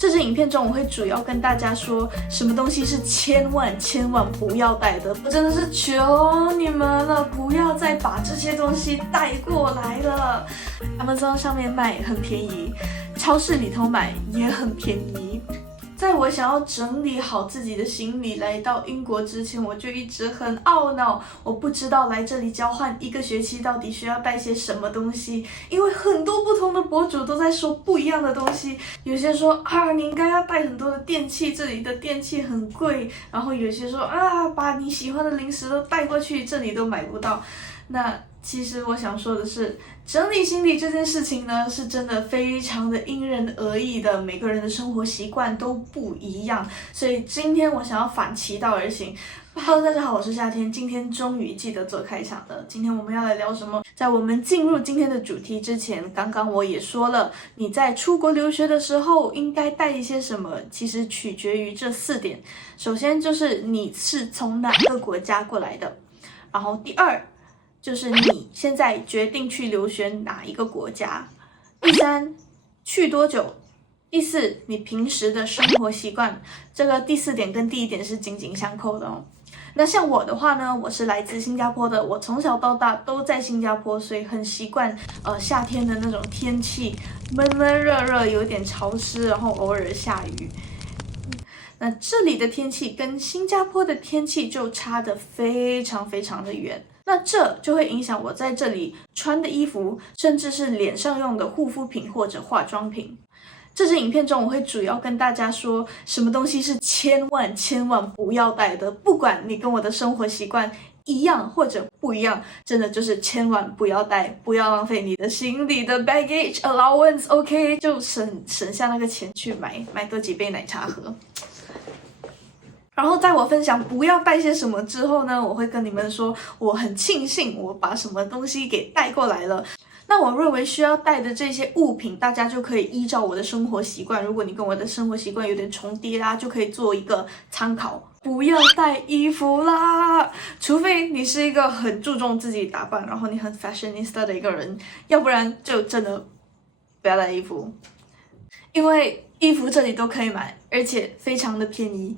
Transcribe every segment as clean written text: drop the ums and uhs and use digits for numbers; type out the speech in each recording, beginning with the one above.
这支影片中，我会主要跟大家说什么东西是千万不要带的。我真的是求你们了，不要再把这些东西带过来了。Amazon 上面卖很便宜，超市里头买也很便宜。在我想要整理好自己的行李来到英国之前，我就一直很懊恼，我不知道来这里交换1个学期到底需要带些什么东西，因为很多不同的博主都在说不一样的东西。有些说你应该要带很多的电器，这里的电器很贵，然后有些说把你喜欢的零食都带过去，这里都买不到。那其实我想说的是，整理行李这件事情呢，是真的非常的因人而异的，每个人的生活习惯都不一样。所以今天我想要反其道而行。Hello， 大家好，我是夏天。今天终于记得做开场了。今天我们要来聊什么？在我们进入今天的主题之前，刚刚我也说了，你在出国留学的时候应该带一些什么，其实取决于这4点。首先就是你是从哪个国家过来的，然后第二就是你现在决定去留学哪一个国家，第3去多久，第4你平时的生活习惯。这个第4点跟第1点是紧紧相扣的哦。那像我的话呢，我是来自新加坡的，我从小到大都在新加坡，所以很习惯夏天的那种天气，闷闷热热，有点潮湿，然后偶尔下雨。那这里的天气跟新加坡的天气就差得非常的远，那这就会影响我在这里穿的衣服，甚至是脸上用的护肤品或者化妆品。这支影片中，我会主要跟大家说什么东西是千万不要带的，不管你跟我的生活习惯一样或者不一样，真的就是千万不要带，不要浪费你的行李的 baggage allowance，OK， 就省下那个钱去买多几杯奶茶喝。然后在我分享不要带些什么之后呢，我会跟你们说我很庆幸我把什么东西给带过来了。那我认为需要带的这些物品，大家就可以依照我的生活习惯，如果你跟我的生活习惯有点重叠就可以做一个参考。不要带衣服啦，除非你是一个很注重自己打扮，然后你很 fashionista 的一个人，要不然就真的不要带衣服，因为衣服这里都可以买，而且非常的便宜。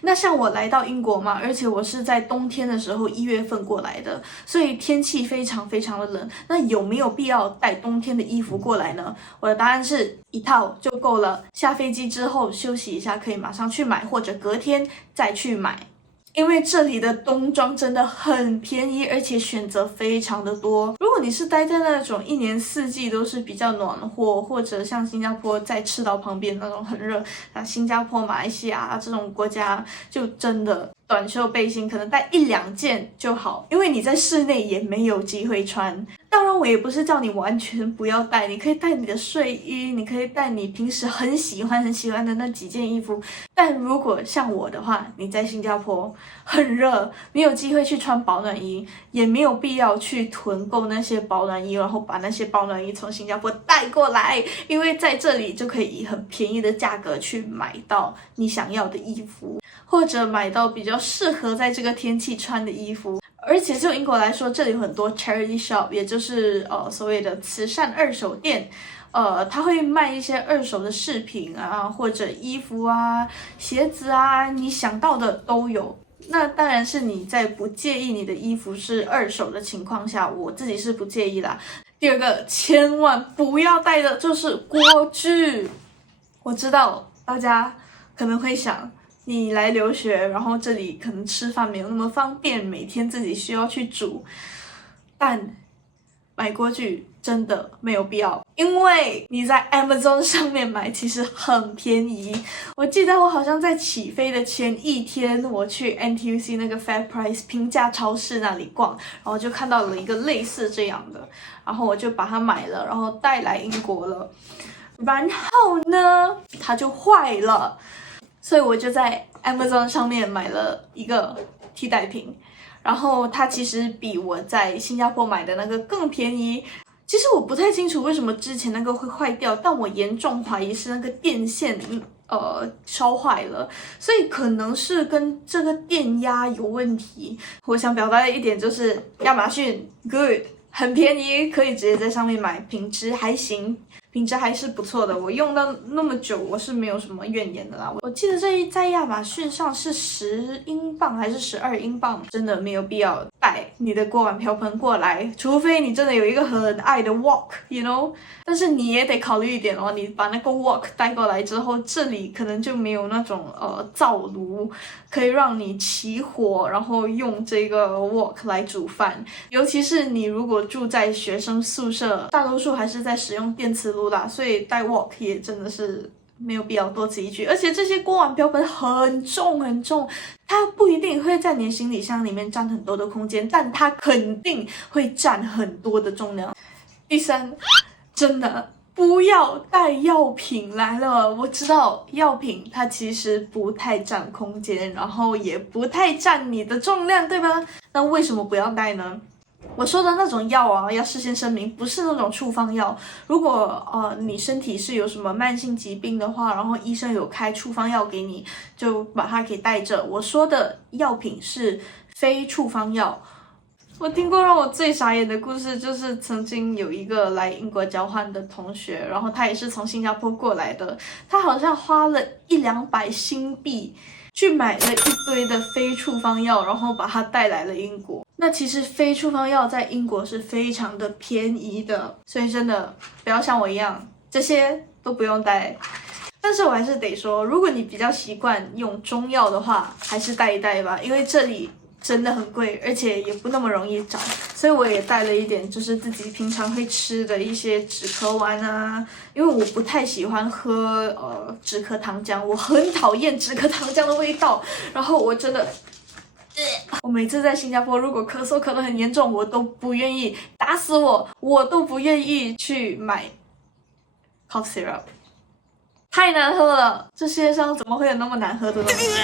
那像我来到英国嘛，而且我是在冬天的时候1月份过来的，所以天气非常的冷。那有没有必要带冬天的衣服过来呢？我的答案是1套就够了，下飞机之后休息一下可以马上去买，或者隔天再去买。因为这里的冬装真的很便宜，而且选择非常的多。如果你是待在那种1年4季都是比较暖和，或者像新加坡在赤道旁边那种很热，新加坡、马来西亚这种国家，就真的短袖背心可能带1-2件就好，因为你在室内也没有机会穿。当然我也不是叫你完全不要带，你可以带你的睡衣，你可以带你平时很喜欢的那几件衣服。但如果像我的话，你在新加坡很热，你有机会去穿保暖衣，也没有必要去囤购那些保暖衣，然后把那些保暖衣从新加坡带过来，因为在这里就可以以很便宜的价格去买到你想要的衣服，或者买到比较适合在这个天气穿的衣服。而且就英国来说，这里有很多 charity shop， 也就是所谓的慈善二手店。他会卖一些二手的饰品或者衣服鞋子你想到的都有。那当然是你在不介意你的衣服是二手的情况下，我自己是不介意啦。第二个千万不要带的就是锅具。我知道大家可能会想，你来留学，然后这里可能吃饭没有那么方便，每天自己需要去煮，但买锅具真的没有必要，因为你在 Amazon 上面买其实很便宜。我记得我好像在起飞的前1天，我去 NTUC 那个 FairPrice 平价超市那里逛，然后就看到了一个类似这样的，然后我就把它买了，然后带来英国了。然后呢，它就坏了。所以我就在 Amazon 上面买了一个替代品，然后它其实比我在新加坡买的那个更便宜。其实我不太清楚为什么之前那个会坏掉，但我严重怀疑是那个电线烧坏了，所以可能是跟这个电压有问题。我想表达的一点就是亚马逊 good， 很便宜，可以直接在上面买，品质还行。品质还是不错的，我用到那么久，我是没有什么怨言的啦。我记得这在亚马逊上是10英镑还是12英镑，真的没有必要带你的锅碗瓢盆过来，除非你真的有一个很爱的 wok，you know。但是你也得考虑一点哦，你把那个 wok 带过来之后，这里可能就没有那种灶炉可以让你起火，然后用这个 wok 来煮饭。尤其是你如果住在学生宿舍，大多数还是在使用电磁炉啦，所以带 wok 也真的是没有必要多此一举。而且这些锅碗瓢盆很重很重，它不一定会在你的行李箱里面占很多的空间，但它肯定会占很多的重量。第三，真的不要带药品来了。我知道药品它其实不太占空间，然后也不太占你的重量，对吧？那为什么不要带呢？我说的那种药啊，要事先声明，不是那种处方药。如果你身体是有什么慢性疾病的话，然后医生有开处方药给你，就把它给带着。我说的药品是非处方药。我听过让我最傻眼的故事，就是曾经有一个来英国交换的同学，然后他也是从新加坡过来的，他好像花了100-200新币去买了一堆的非处方药，然后把它带来了英国。那其实非处方药在英国是非常的便宜的，所以真的不要像我一样，这些都不用带。但是我还是得说，如果你比较习惯用中药的话，还是带一带吧，因为这里真的很贵，而且也不那么容易找，所以我也带了一点，就是自己平常会吃的一些止咳丸啊，因为我不太喜欢喝止咳糖浆，我很讨厌止咳糖浆的味道，然后我真的。我每次在新加坡，如果咳嗽咳得很严重，我都不愿意，打死我都不愿意去买 cough syrup。太难喝了，这世界上怎么会有那么难喝的东西？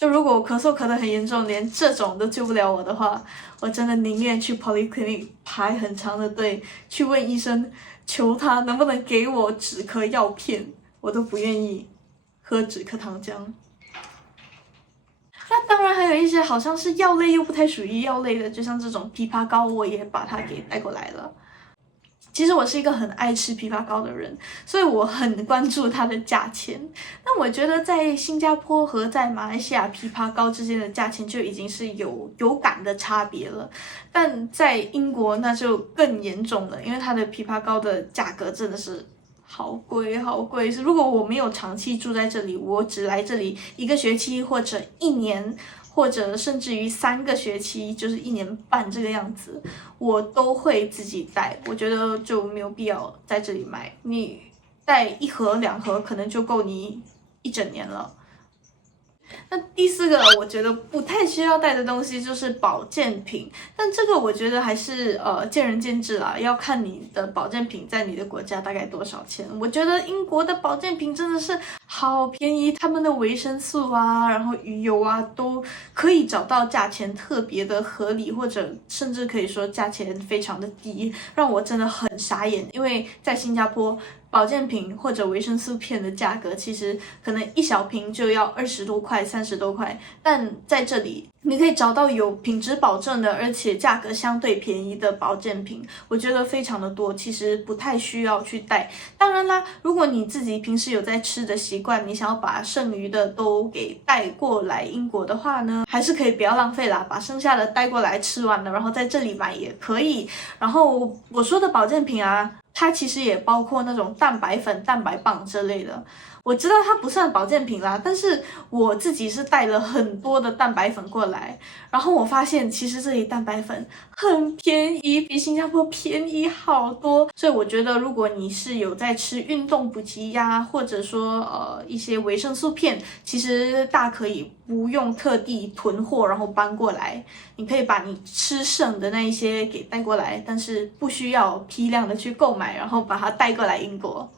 就如果我咳嗽咳得很严重，连这种都救不了我的话，我真的宁愿去 polyclinic 排很长的队，去问医生，求他能不能给我止咳药片，我都不愿意喝止咳糖浆。那当然还有一些好像是药类又不太属于药类的，就像这种枇杷膏，我也把它给带过来了。其实我是一个很爱吃枇杷膏的人，所以我很关注它的价钱。那我觉得在新加坡和在马来西亚枇杷膏之间的价钱就已经是有感的差别了，但在英国那就更严重了，因为它的枇杷膏的价格真的是好贵好贵。如果我没有长期住在这里，我只来这里1个学期或者1年，或者甚至于3个学期，就是1年半这个样子，我都会自己带。我觉得就没有必要在这里买，你带1盒2盒可能就够你1整年了。那第4个我觉得不太需要带的东西就是保健品，但这个我觉得还是见仁见智啦，要看你的保健品在你的国家大概多少钱。我觉得英国的保健品真的是好便宜，他们的维生素啊，然后鱼油啊，都可以找到价钱特别的合理，或者甚至可以说价钱非常的低，让我真的很傻眼。因为在新加坡，保健品或者维生素片的价格其实可能1小瓶就要20多块、30多块，但在这里你可以找到有品质保证的，而且价格相对便宜的保健品，我觉得非常的多，其实不太需要去带。当然啦，如果你自己平时有在吃的习惯，你想要把剩余的都给带过来英国的话呢，还是可以不要浪费啦，把剩下的带过来吃完了，然后在这里买也可以。然后我说的保健品啊，它其实也包括那种蛋白粉、蛋白棒之类的。我知道它不算保健品啦，但是我自己是带了很多的蛋白粉过来，然后我发现其实这里蛋白粉很便宜，比新加坡便宜好多。所以我觉得如果你是有在吃运动补给呀，或者说一些维生素片，其实大可以不用特地囤货然后搬过来，你可以把你吃剩的那一些给带过来，但是不需要批量的去购买，然后把它带过来英国。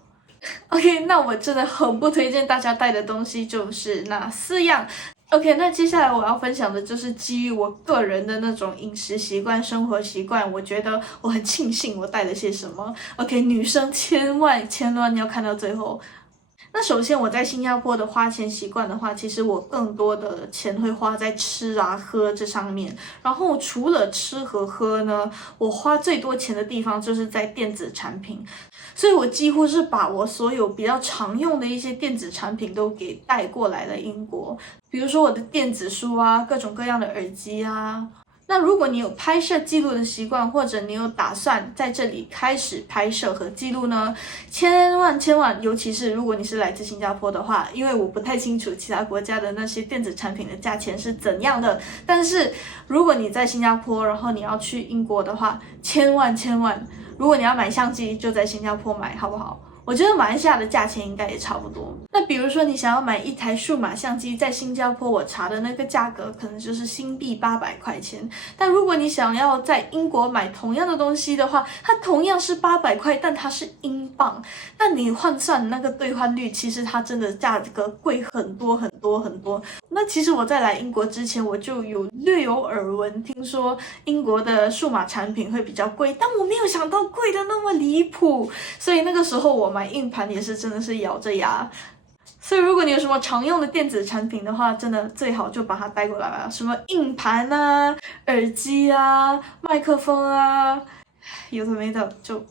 OK， 那我真的很不推荐大家带的东西就是那4样。OK， 那接下来我要分享的就是基于我个人的那种饮食习惯、生活习惯，我觉得我很庆幸我带了些什么。OK， 女生千万要看到最后。那首先我在新加坡的花钱习惯的话，其实我更多的钱会花在吃啊喝这上面。然后除了吃和喝呢，我花最多钱的地方就是在电子产品。所以我几乎是把我所有比较常用的一些电子产品都给带过来了英国，比如说我的电子书啊，各种各样的耳机啊。那如果你有拍摄记录的习惯，或者你有打算在这里开始拍摄和记录呢，千万，尤其是如果你是来自新加坡的话，因为我不太清楚其他国家的那些电子产品的价钱是怎样的，但是如果你在新加坡，然后你要去英国的话，千万，如果你要买相机，就在新加坡买，好不好？我觉得马来西亚的价钱应该也差不多。那比如说你想要买一台数码相机，在新加坡我查的那个价格可能就是新币800块钱，但如果你想要在英国买同样的东西的话，它同样是800块，但它是英镑，但你换算那个兑换率，其实它真的价格贵很多。那其实我在来英国之前，我就略有耳闻，听说英国的数码产品会比较贵，但我没有想到贵的那么离谱，所以那个时候我买硬盘也是真的是咬着牙。所以如果你有什么常用的电子产品的话，真的最好就把它带过来吧，什么硬盘啊、耳机啊、麦克风啊，有的没的，就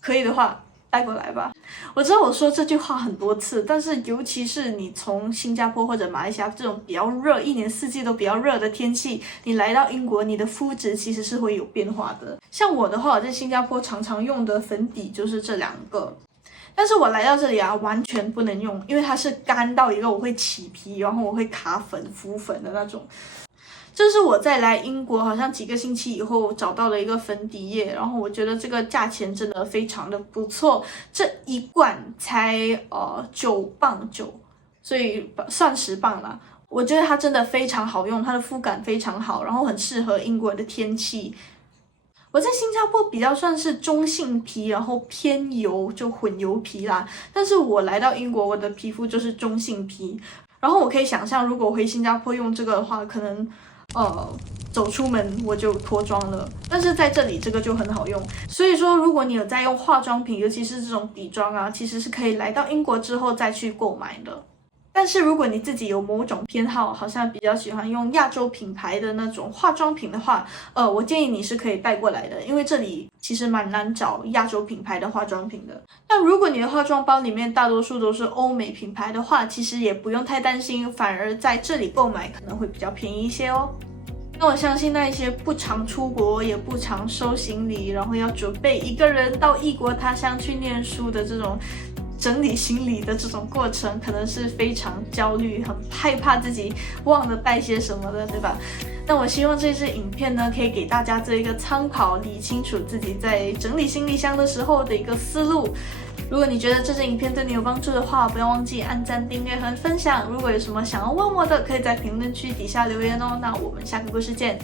可以的话带过来吧。我知道我说这句话很多次，但是尤其是你从新加坡或者马来西亚这种比较热，一年四季都比较热的天气，你来到英国，你的肤质其实是会有变化的。像我的话，我在新加坡常常用的粉底就是这2个，但是我来到这里啊，完全不能用，因为它是干到一个我会起皮，然后我会卡粉、浮粉的那种。这是我在来英国好像几个星期以后找到了一个粉底液，然后我觉得这个价钱真的非常的不错，这一罐才9磅9，所以算10磅啦。我觉得它真的非常好用，它的肤感非常好，然后很适合英国的天气。我在新加坡比较算是中性皮，然后偏油，就混油皮啦。但是我来到英国，我的皮肤就是中性皮，然后我可以想象，如果我回新加坡用这个的话，可能走出门我就脱妆了，但是在这里这个就很好用。所以说，如果你有在用化妆品，尤其是这种底妆啊，其实是可以来到英国之后再去购买的。但是如果你自己有某种偏好，好像比较喜欢用亚洲品牌的那种化妆品的话，我建议你是可以带过来的，因为这里其实蛮难找亚洲品牌的化妆品的。但如果你的化妆包里面大多数都是欧美品牌的话，其实也不用太担心，反而在这里购买可能会比较便宜一些哦。那我相信那一些不常出国，也不常收行李，然后要准备一个人到异国他乡去念书的这种整理行李的这种过程，可能是非常焦虑，很害怕自己忘了带些什么的，对吧？那我希望这支影片呢，可以给大家做一个参考，理清楚自己在整理行李箱的时候的一个思路。如果你觉得这支影片对你有帮助的话，不要忘记按赞、订阅和分享。如果有什么想要问我的，可以在评论区底下留言哦。那我们下个故事见。